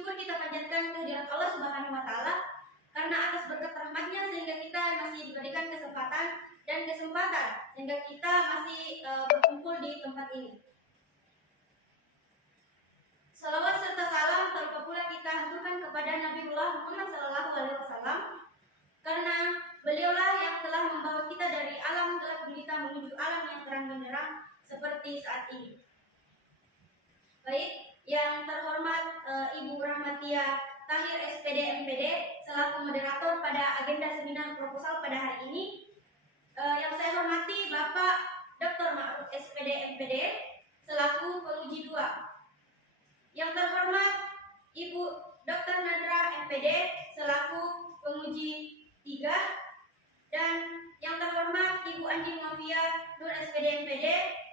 syukur kita panjatkan kehadirat Allah Subhanahu wa taala karena atas berkat rahmatnya sehingga kita masih diberikan kesempatan sehingga kita masih berkumpul di tempat ini. Salawat serta salam tanpa pula kita haturkan kepada Nabiullah Muhammad SAW karena beliaulah yang telah membawa kita dari alam gelap gulita menuju alam yang terang benderang seperti saat ini. Baik, yang terhormat Ibu Rahmatia Tahir SPD MPD selaku moderator pada agenda seminar proposal pada hari ini. Yang saya hormati Bapak Dr. Ma'ruf SPD MPD selaku penguji 2. Yang terhormat Ibu Dr. Nadra MPD selaku penguji 3, dan yang terhormat Ibu Andi Mafia Nur SPD MPD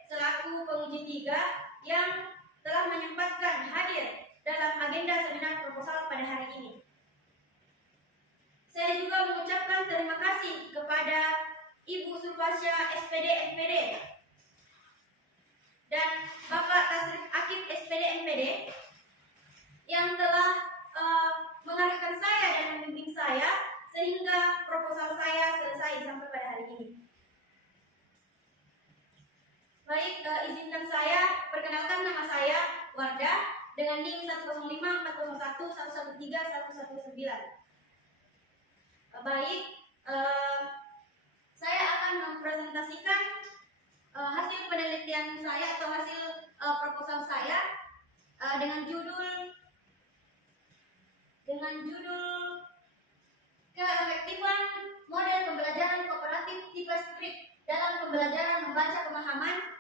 selaku penguji 3 yang telah menyempatkan hadir dalam agenda seminar proposal pada hari ini. Saya juga mengucapkan terima kasih kepada Ibu Sulfasya SPD MPD dan Bapak Tasrif Akib SPD MPD yang telah mengarahkan saya dan membimbing saya sehingga proposal saya selesai sampai pada hari ini. Baik, izinkan saya perkenalkan nama saya Wardah dengan NIM 10540113119. Baik, saya akan mempresentasikan hasil penelitian saya atau hasil proposal saya dengan judul keefektifan model pembelajaran kooperatif tipe script dalam pembelajaran membaca pemahaman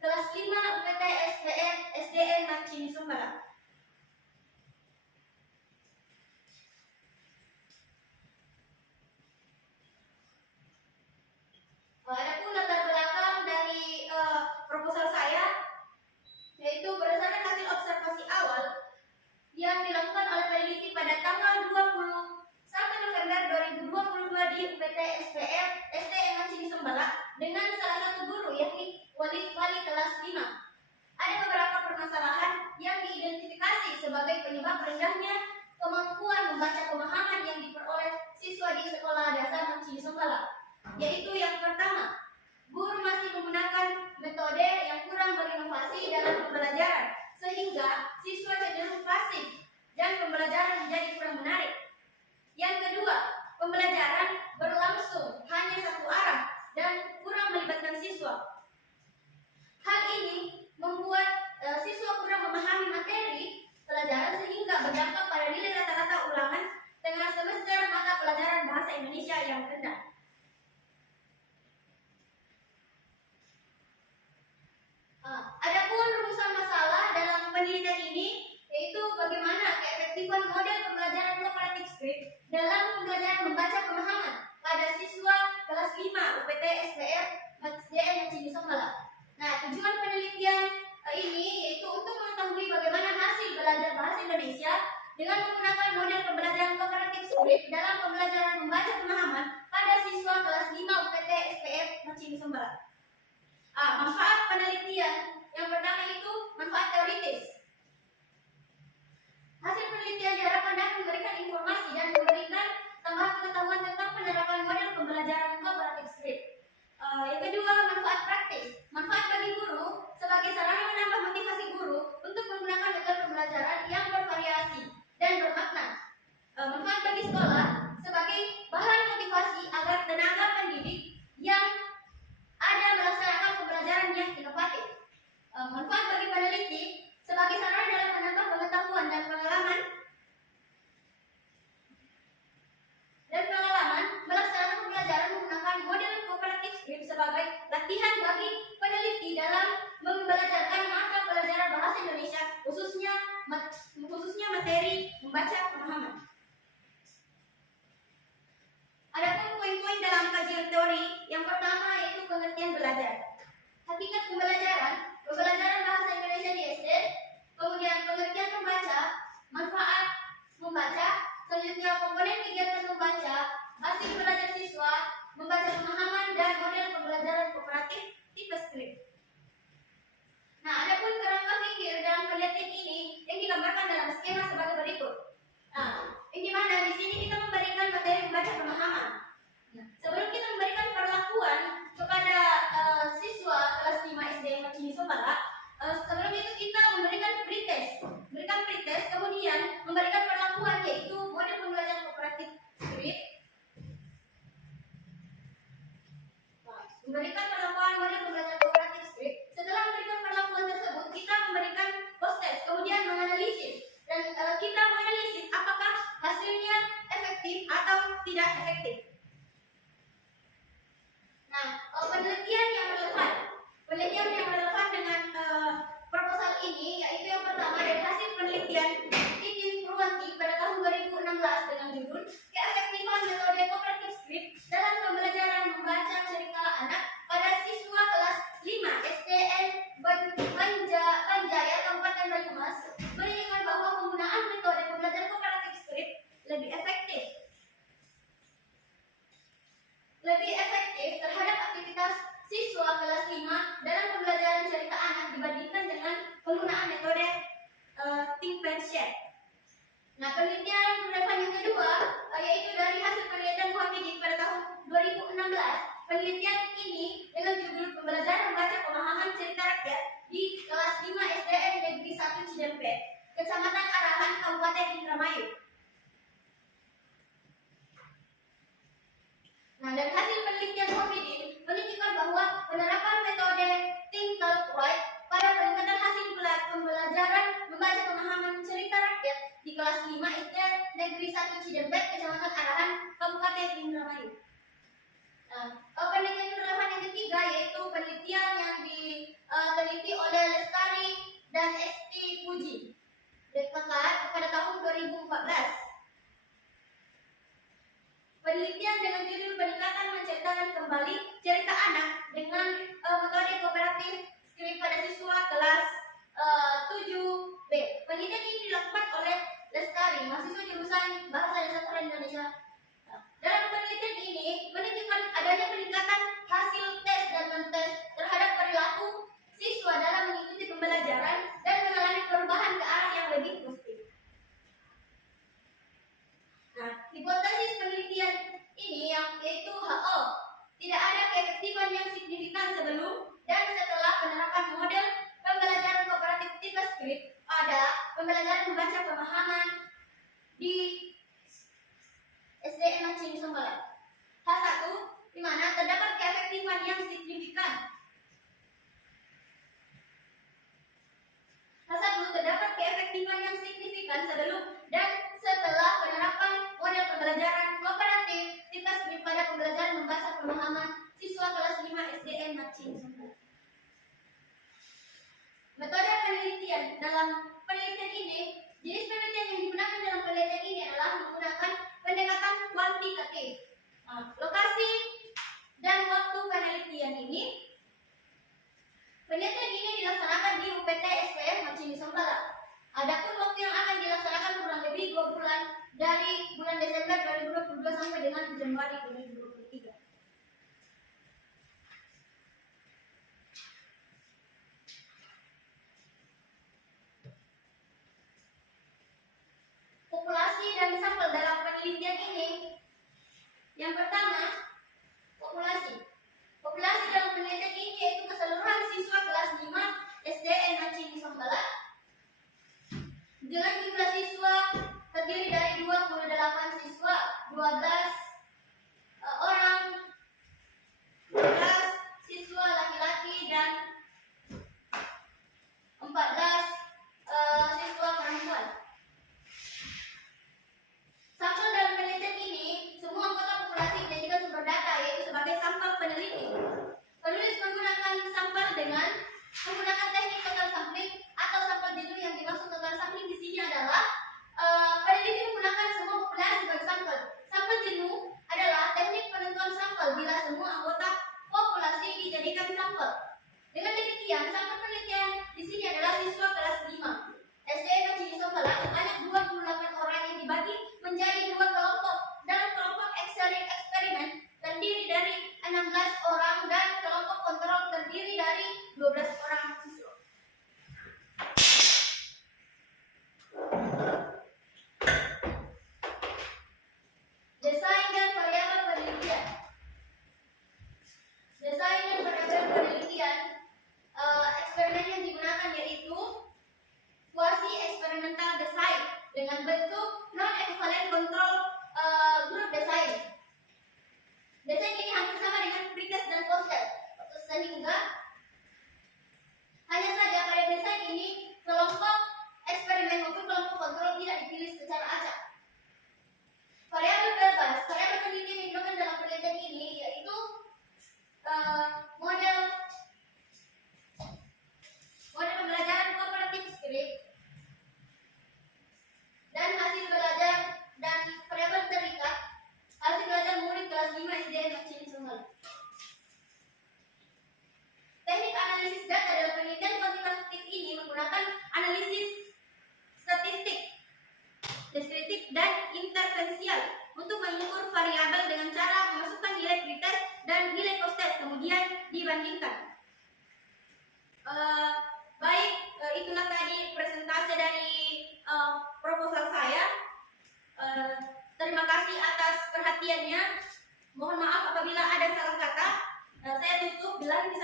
kelas 5 UPT SPF SDN Macini Sumbalang. Adapun latar belakang dari proposal saya yaitu berdasarkan hasil observasi awal yang dilakukan oleh peneliti pada tanggal 21 November 2022 di UPT SPF SDN Macini Sumbalang dengan salah satu guru yakni wali kelas 5. Ada beberapa permasalahan yang diidentifikasi sebagai penyebab rendahnya kemampuan membaca pemahaman yang diperoleh siswa di sekolah dasar Macini Sumbalang. Yaitu yang pertama, guru masih menggunakan metode yang kurang berinovasi dalam pembelajaran sehingga siswa cenderung pasif dan pembelajaran menjadi kurang menarik. Yang kedua, pembelajaran berlangsung hanya satu arah dan kurang melibatkan siswa. Hal ini membuat siswa kurang memahami materi pelajaran sehingga berdampak pada nilai rata-rata ulangan tengah semester mata pelajaran bahasa Indonesia yang rendah. Adapun rumusan masalah dalam penelitian ini yaitu bagaimana keefektifan model pembelajaran kooperatif script dalam pembelajaran membaca pemahaman pada siswa kelas 5 UPT SPF SDN Macini Sumbalang. Nah, tujuan penelitian ini yaitu untuk mengetahui bagaimana hasil belajar bahasa Indonesia dengan menggunakan model pembelajaran kooperatif script dalam pembelajaran membaca pemahaman pada siswa kelas 5 UPT SPF Macini Sumbalang. Manfaat penelitian yang pertama itu manfaat teoritis. Hasil penelitian diharapkan dapat memberikan informasi dan memberikan tambahan pengetahuan tentang penerapan model pembelajaran kooperatif script. Yang kedua, manfaat praktis. Manfaat bagi guru sebagai sarana menambah motivasi guru untuk menggunakan metode pembelajaran yang bervariasi dan bermakna. Manfaat bagi sekolah sebagai bahan motivasi agar tenaga pendidik yang ada melaksanakan pembelajaran yang inovatif. Manfaat bagi peneliti sebagai sarana dalam menambah pengetahuan dan pengalaman melaksanakan pembelajaran menggunakan model memberikan perlakuan model pembelajaran kooperatif script. Setelah memberikan perlakuan tersebut, kita memberikan post test, kemudian menganalisis dan kita menganalisis apakah hasilnya efektif atau tidak efektif. Nah, penelitian yang relevan dengan proposal ini yaitu yang pertama dari hasil penelitian Titin Purwanti pada tahun 2016 dengan judul Keefektifan Metode Kooperatif Script dalam Pembelajaran Membaca Cerita Anak pada Siswa Kelas 5 SDN Banjaya Kabupaten Banyumas menunjukkan bahwa penggunaan metode pembelajaran kooperatif script lebih efektif terhadap aktivitas siswa kelas 5 dalam pembelajaran cerita anak dibandingkan dengan penggunaan metode think pen share. Nah, penelitian relevan yang kedua yaitu dari hasil penelitian Muhammadiyah pada tahun 2016. Penelitian ini dengan judul Pembelajaran Membaca Pemahaman Cerita Rakyat di kelas 5 SDN Negeri 1 Cidempet, Kecamatan Arahan, Kabupaten Indramayu. Nah, dari hasil penelitian Muhammadiyah menunjukkan bahwa penerapan metode think talk write pada peningkatan hasil pembelajaran membaca pemahaman cerita rakyat di kelas 5 SD Negeri 1 Cidempet, Kecamatan Arahan, Kabupaten Indramayu. Penelitian relevan yang ketiga yaitu penelitian yang diteliti oleh Lestari dan Esti Puji pada tahun 2014. Penelitian dengan judul Peningkatan Menceritakan Kembali Cerita Anak dengan metode kooperatif script pada siswa kelas 7B. Penelitian ini dilakukan oleh Lestari, mahasiswa jurusan Bahasa dan Sastra Indonesia. Dalam penelitian ini menunjukkan adanya peningkatan hasil tes dan non-tes terhadap perilaku siswa dalam mengikuti pembelajaran dan mengalami perubahan ke arah yang lebih positif. Nah, hipotesis penelitian ini yaitu HO, tidak ada keefektifan yang signifikan sebelum dan setelah penerapan model pembelajaran kooperatif tipe script pada pembelajaran membaca pemahaman di SDN Macini Sombalang. H1, di mana terdapat keefektifan yang signifikan. H1, terdapat keefektifan yang signifikan sebelum dan setelah penerapan model pembelajaran kooperatif tipe script pada pembelajaran membaca pemahaman siswa kelas 5 SDN Macini Sombalang. Metode penelitian dalam penelitian ini, jenis penelitian yang digunakan dalam penelitian ini adalah menggunakan pendekatan kuantitatif. Lokasi dan waktu penelitian ini, penelitian ini dilaksanakan di UPT SPF Macini Sombalang. Adapun waktu yang akan dilaksanakan kurang lebih 2 bulan dari bulan Desember 2022 sampai dengan Januari 2023. Populasi dan sampel dalam penelitian ini. Yang pertama, populasi. Populasi dalam penelitian ini yaitu keseluruhan siswa kelas 5 SDN Macini Sombalang dengan jumlah siswa terdiri dari 28 siswa, 12 orang, 12 siswa laki-laki dan 14 siswa perempuan. Sampel dalam penelitian ini, semua anggota populasi dijadikan sumber data yaitu sebagai sampel peneliti. Penulis menggunakan sampel dengan menggunakan teknik total sampling atau sampel jenuh. Yang dimaksud total sampling di sini adalah peneliti menggunakan semua populasi sebagai sampel. Sampel jenuh adalah teknik penentuan sampel bila semua anggota populasi dijadikan sampel. Dengan demikian, sampel penelitian di sini adalah siswa kelas 5 SDN Macini Sombalang sebanyak 28 orang yang dibagi menjadi 2 kelompok. Dalam kelompok eksperimen terdiri dari 16 orang dan kelompok kontrol terdiri dari 12 orang siswa. Desain dan variabel penelitian. Desain dan variabel penelitian eksperimen yang digunakan yaitu dan intervensial untuk mengukur variabel dengan cara memasukkan nilai pretest dan nilai post test kemudian dibandingkan. Itulah tadi presentasi dari proposal saya. Terima kasih atas perhatiannya. Mohon maaf apabila ada salah kata. Saya tutup. Bila bisa